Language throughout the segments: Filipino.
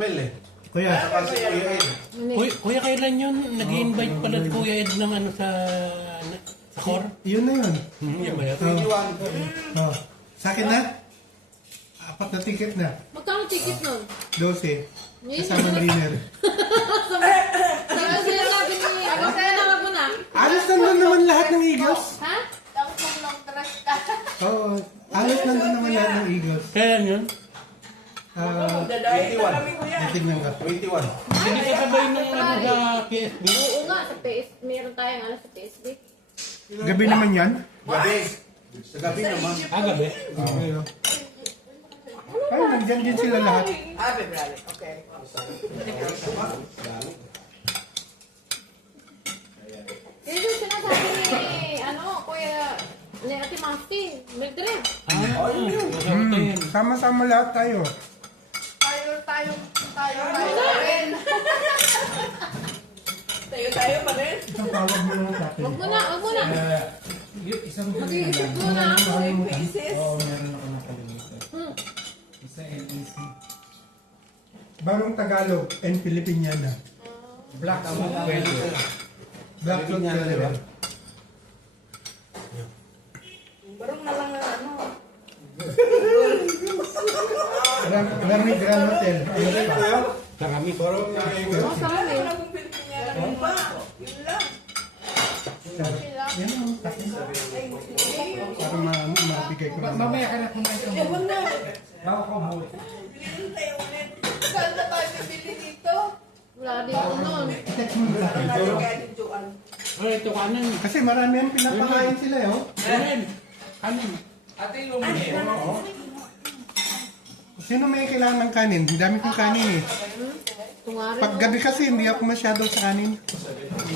Mel eh. Kuya, Saka si Kuya Ed. Kuya, kuya kailan yun? Nag-invite pala si Kuya Ed ng ano sa... Sa core? yun na yun. Hmm, yan ba yan? 21. Oh. Sa akin na? Apat na ticket na. Magkano ticket nun? 12. Ngayon, Kasama ng dinner. Sino sinasabi ni... Ano ka na, wag mo na? Alas nandun naman lahat ng Eagles. Ha? Tapos mag long dress ka. Oo. Alas nandun naman lahat ng Eagles. Kailan yun? Ah, 21. titignan ka. 21. Hindi ka sabay nung ano sa PSB? Oo nga, sa PS, meron tayong ano sa PSB. Gabi naman yan. Gabi. Sa gabi naman. Ah, gabi? Ay, nandyan din sila lahat. Ah, February. Okay. Yun yung sinasabi ni, ano, kuya, ni Ate Masti, Mildred. Ah, masarap Hmm, yun. sama-sama lahat tayo. Tayo, tayo, tayo, tayo pa rin. Tayo, pa rin. Isang tawag mo lang sa akin. Wag mo na, wag mo na. Yung isang Mag-iisip muna ako. Faces. Oo, meron ako nakalimutan. Hmm. Isa LEC. Barong Tagalog and Filipiniana. Black ang pwede. Black Rock Deliver. Barong na lang na ano. Rami Grand Hotel. Ano pa? Sa kami. Masama Wala Ano ba? Yun lang. Yan ang takin. Para ma- mabigay ko naman. Mamaya ka na kumain ka wag na. Bawa ko mo. Bilhin tayo ulit. Saan na tayo bibili dito? Wala dito nun. I-text mo Joan. Oh, ito kanan. Kasi marami ang pinapakain sila eh. Oh. Kanan. Kanan. Ate, lumani. Sino may kailangan ng kanin? Ang dami kong kanin eh. Tungari Pag gabi kasi hindi ako masyado sa kanin.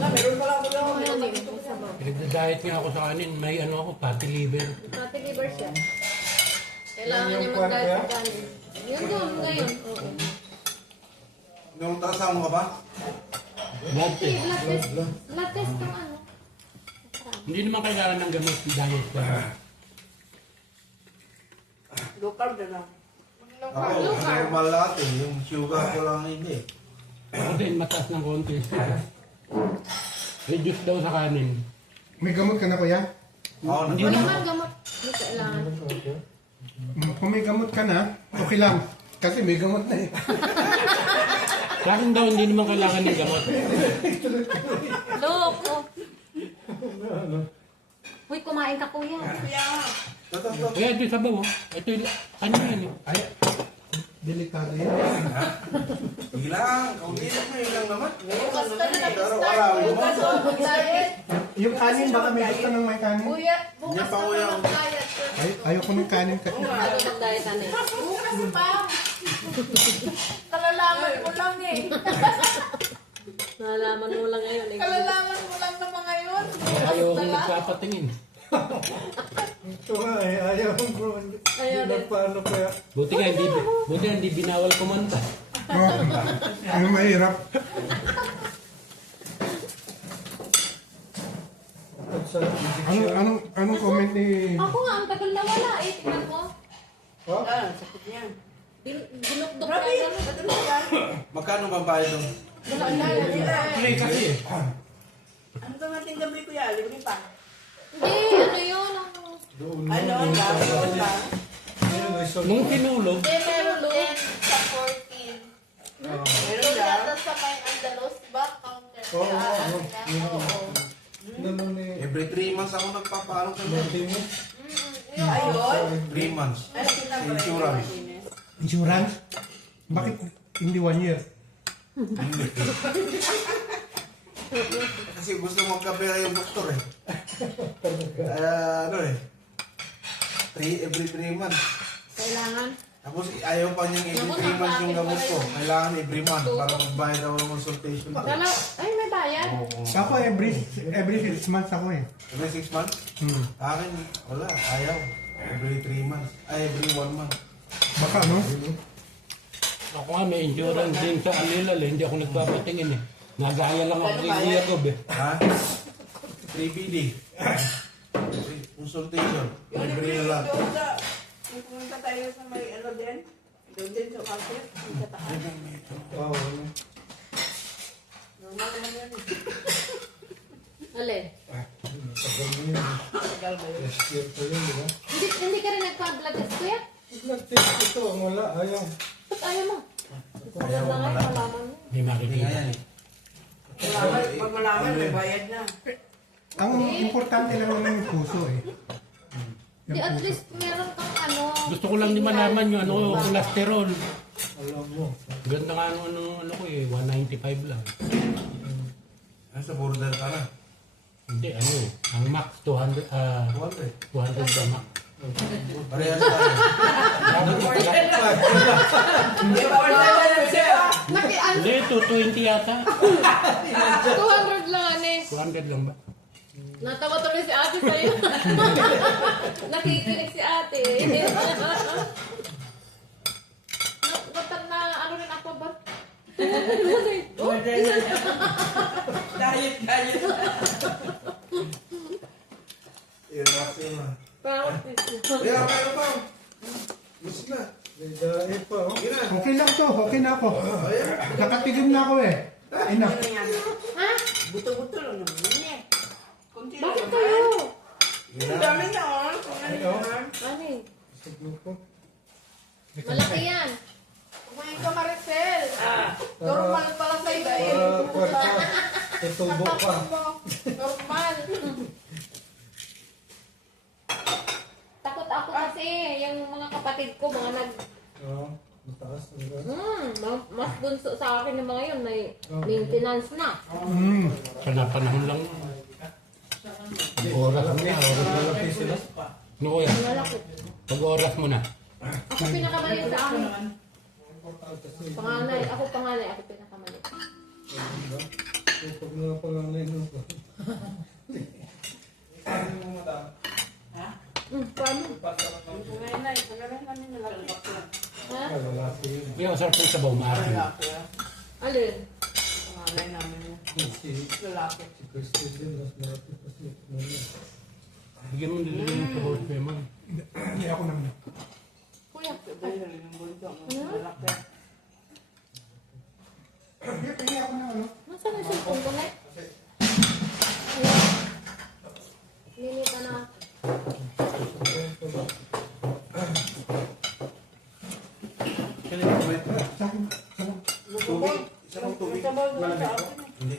Ah, mo yan eh. Sabaw. Pinagda-diet nga ako sa kanin. May ano ako, fatty liver. Pati liver siya. Kailangan niya mag-diet ng kanin. Yun yun, ngayon. Oo. Nung trasamo ka ba? Blood Eh, test. blood test. Blood test ng ano. Hindi naman kailangan ng gamot diet. Low carb na lang. Ako, normal lahat eh. Yung sugar ko lang hindi. Din, mataas ng konti. Reduce daw sa kanin. May gamot ka na kuya? Oo, Hindi Wala naman. man gamot. Hindi kailangan. Mm, Kung may gamot ka na, okay lang. Kasi may gamot na eh. Sa akin daw, hindi naman kailangan ng gamot. Loko. Uy, kumain ka kuya. Kaya ito sa bawo. Ito yung, ano yan eh. Ay, delikado yan. Sige lang. Kaunti lang mo. Yun lang naman. Bukas ka na nag-start. wala. Bukas ako mag-diet. Yung kanin, baka may gusto ng may kanin. Kuya, bukas ako kuya. mag-diet. Ay, ayoko ng kanin kasi. Ano mag-diet ka na eh? Bukas pa. Kalalaman mo lang eh. Nalaman mo lang ngayon eh. Kalalaman mo lang naman ngayon. Ayaw akong nagpapatingin. Ito nga eh, ayaw ko. Ayaw din. Paano kaya? Buti nga hindi, buti nga hindi binawal kumanta. Oh, ano mahirap? Anong, anong, anong comment ni... Ako nga, ang tagal na wala eh. Tingnan mo. Ah, sakit niyan. Din- Dinukdok Grabe, na yan. Magkano ba bayad doon? Wala na. Play kasi eh. Ano ba natin gabi kuya? Libre pa. Hindi, ano yun? Ang... Ano? Laro ba? Nung sinulog, Hindi, meron din sa 14. Meron Doon lang. sa may Andalos ba? Counter. Oo, oo, ano oo. na, oo. Every 3 months ako nagpapaalok sa mga. Mm, yun. Ayun. 3 months. Ano Insurance. Insurance? Bakit hindi one year? Kasi gusto magkapera yung doktor eh. Kaya ano eh. Three, every 3 months. Kailangan. Tapos ayaw pa niyang every 3 months yung gamot ko. Kailangan every month para magbayad ako ng consultation. Dalaw. Ay, may bayad. Oo. Ako every every six months ako eh. Every 6 months? Hmm. Akin, wala. Ayaw. Every 3 months. Ay, every 1 month. Baka no? ako nga may insurance din sa Alilal eh. Hindi ako nagpapatingin eh. Nagaya lang ako kay Kuya Gob eh. Ha? 3PD. Consultation. Yung libre na lang. doon sa... Pumunta tayo sa may ano din. Doon din sa market. Sa taas. Oo. Normal naman yan. Alin? Tagal mo yun. Tagal ba yun? Last year pa yun, di ba? Hindi, hindi ka rin nagpa-blood test, kuya? Blood test ito, wala. Ayaw. Ba't ayaw mo? Ayaw mo na nga, malaman. mo. May makikita. Malaman, pag malaman, may bayad na. Ang importante lang naman yung puso eh. Di at least meron kang ano. Gusto ko lang di malaman yung ano, cholesterol. Alam mo. Ganda nga ano, ano, ano ko eh, 195 lang. Nasa border ka na. Hindi, ano, ang max 200, ah, 200. 200 ka max. Parehas tayo. Hindi ba wala na lang siya? Naki, ano, Hindi, 220 yata. 200 lang, ano eh. 200 lang ba? Natawa tuloy si ate sa'yo. Nakikinig si ate. Na- Ba't na ano rin ako ba? Oh, Diet, diet. Max yun ah. Kaya, meron pa. Miss na. May pa, oh. Na. Okay lang to, okay na ako. Ayan. Nakatigim na ako eh. Enough. Ha? Buto-buto lang naman yun eh. Kunti lang Bakit naman. kayo? Sige Ang na. dami na oh. Kung ano. Ano eh? Sa grupo. Malaki yan. Kumain ka, Maricel. Ah, Normal pala sa iyo. Para kwarta. Tutubo pa. Normal. Takot ako kasi yung mga kapatid ko, mga nag... Oo. Mataas. diba? Hmm, ma- mas bunso sa akin ng mga yun, may maintenance na. Hmm. Panapanahon lang. Oras mo na, oras mo na. sila. Ano kuya? Malaki. Pag oras mo na. Ako pinakamaliit sa kasi. Panganay, ako panganay, ako pinakamaliit. Diba? Kapag na panganay no. Hmm, paano? na. Pagkaroon kami nalalabak na. Ha? Ko yung sabaw maasin. Lalaki ah. Alin? Panganay namin yan. Si, Lalaki. si Christy din, mas malaki pa si Mona. Bigyan mo nila yung sabaw sa mo. Hindi ako naman. Kuya. Hindi, ako na ano. ko. Linita na. Kaya yung wait na. Sa akin, sa akin. Tubig. Isa pang tubig. Sa akin. Hindi.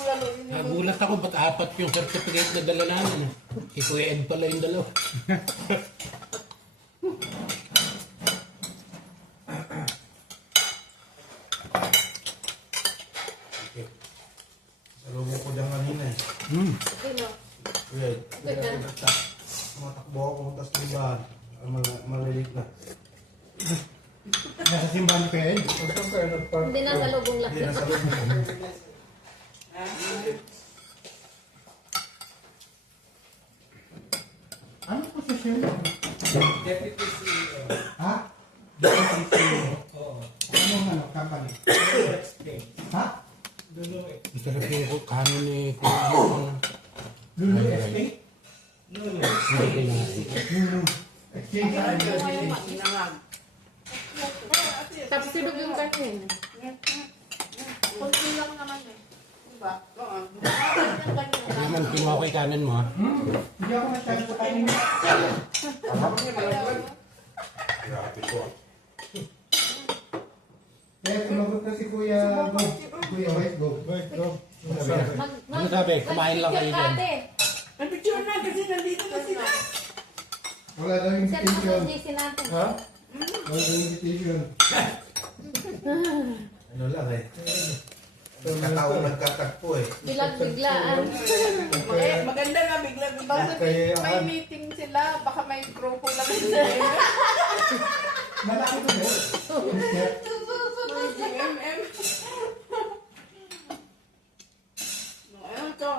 Lalo yun. Nagulat ako, ba't apat yung certificate na dala namin? eh? Si Kuya Ed pala yung dalawa. Salubong ko dyan kanina eh. Hmm. Sino? Wait. Okay na. Matakbo ako pumunta sa libahan. Mal- Malilit na. Nasa simbahan kang kayo nagpark. Hindi na sa lubong lang. Hindi na sa lubong. Ano posisyon mo? Deputy CEO. Ha? Deputy CEO. Oo. Anong ano, company? Ha? Masarap yung kanin ni Kuya Ed. Lulu Estate? Hindi kinain. Lulu. Exchange Ay, and kasi Exchange. sinangag. Tapos silog yung kanin. Kunti lang naman eh. Diba? Oo. Man kinuha ko yung kanin mo ha. Hindi ako masyado sa kanin. Grabe ko. Kaya sumagot na si Kuya. Kuya White Go. White Go. Ano sabi? Kumain lang kayo dyan. Ate, Ang picture na kasi nandito na sila. Wala daw invitation. Ha? Wala daw invitation. Ano lang eh. Kataong nagkatagpo eh. Bilag-biglaan. Eh, maganda nga bigla bigla. Basta Kaya, may meeting sila, baka may grupo lang sila. Malaki ko din. Mister. MM. Ayun to.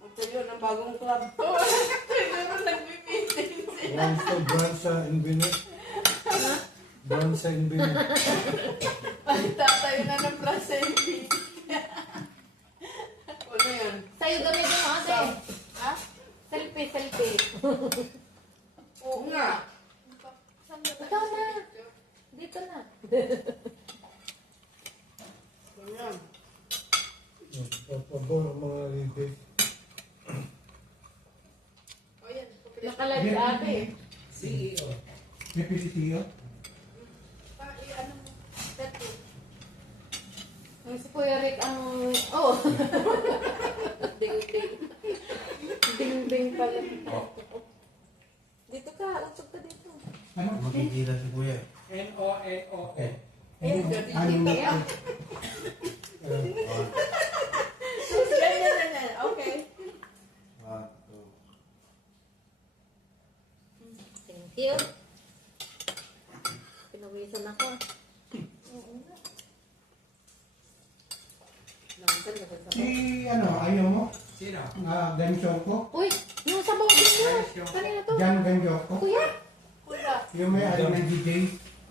Magtayo ng bagong club. Siguro nagmi-meeting sila. Once to Bransa in Binet. Bransa in Binet. Magtatayo na ng Plus MB. Ano yan? Sa'yo gamitin mo ate. Ha? Selfie, selfie. Oo nga. Ikaw na. ka na. Pagpagod ang mga libre. O yan, Nakalive si ate. CEO. May PCTO? Ano. Ang si Kuya Rick ang... Oh! Ding-ding. Ding-ding pala. Dito ka, usog ka dito. Ano? Makikita si Kuya. N-O-N-O-N. Ano? Ano? Kaya, Sus, ganyan na yan. Okay. Thank you. Pinawisan ako. Si ano, ayaw mo? Sino? Ah, Ganchong ko? Uy, yung sabaw din mo. Kanina to. Jan Ganchong ko? Kuya, Kuya. Yung may ano ng DJ?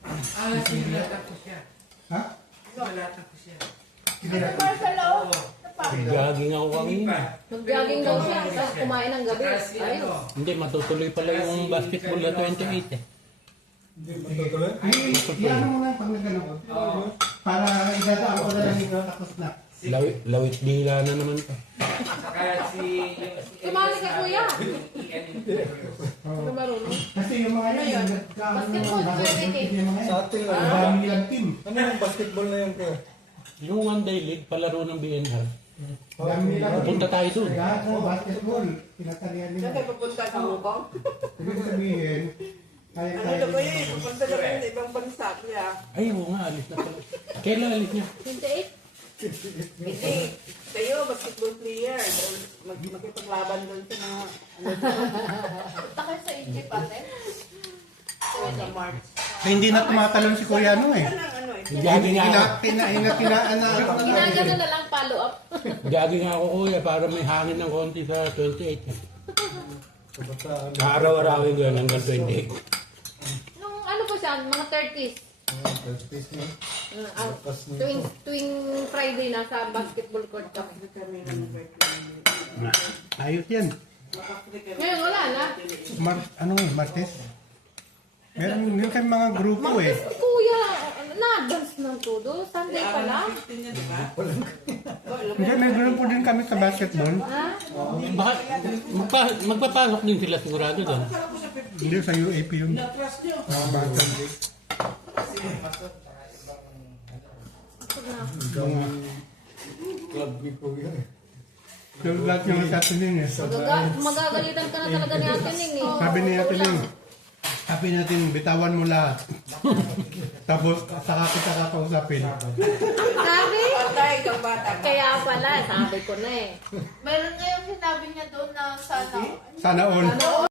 Ah, sinulatan ko siya. Ha? Sinulatan ko siya. Na. Sa loob. Oo. Gaging ako kanina. pa. mag-jogging daw siya. Kumain ng gabi. Ano, Hindi, matutuloy pala yung basketball na 28 eh. I- i-ano mo lang pag nagano ko. Para idadaan ko na lang ito tapos na. si, Lawit, lawit dila na naman to. saka si, Sumali ka, kuya. Ano marunong? Kasi yung mga yan, nagkaano ng Basketball, yan. Sa atin lang. Ang dami nilang team. Ano yung basketball na yun ko? Yung one day league, palaro ng BNR. Ang dami nilang team. Punta tayo doon. Kaya sa basketball, pinatalian nila. Saan kayo pupunta sa Hong Kong? Ibig sabihin, kaya Ano to kuya eh, pupunta na kayo sa ibang bansa niya. Ay, oo nga, alis na pala. Kailan alis niya? 28? Hindi, kayo, basketball player. Mag makipaglaban doon sa mga, ano, Punta kayo sa Egypt, ate. sa March. Hindi na tumatalon si Kuya ano eh. Ano, ano eh. Gaging Ina, ako. tina, ina, tina, ano, ano, ano, Ginagano na lang follow up. Gaging ako kuya para may hangin ng konti sa 28 eh. Kabataan. Araw-arawin ko yan hanggang 28. Ano mga 30s. First piece na. Uh, ah, tuwing, tuwing Friday na sa basketball court kami. Birthday. Ayos yan. Ngayon wala na. Mar, ano eh, Martes? Meron, meron kami mga grupo eh. Martes kuya, na-advance ng todo. Sunday pa lang. 15 niya, di ba? Hindi, may grupo din kami sa basketball. Ha? Baka, magpa, magpapasok din sila sigurado doon. Hindi, sa UAP yun. Na-trust niyo. Mga bata. Mga, Club ko yun. yung lahat yung sasabihin eh. Magaga magagalitan ka na talaga ni Ate Ning eh. Sabi ni Ate Ling, sabi natin, bitawan mo lahat. Tapos, saka kita kakausapin. Sabi? Patay kang bata. Kaya pala, sabi ko na eh. Meron ngayong sinabi niya doon na sana, Sana all. Ano?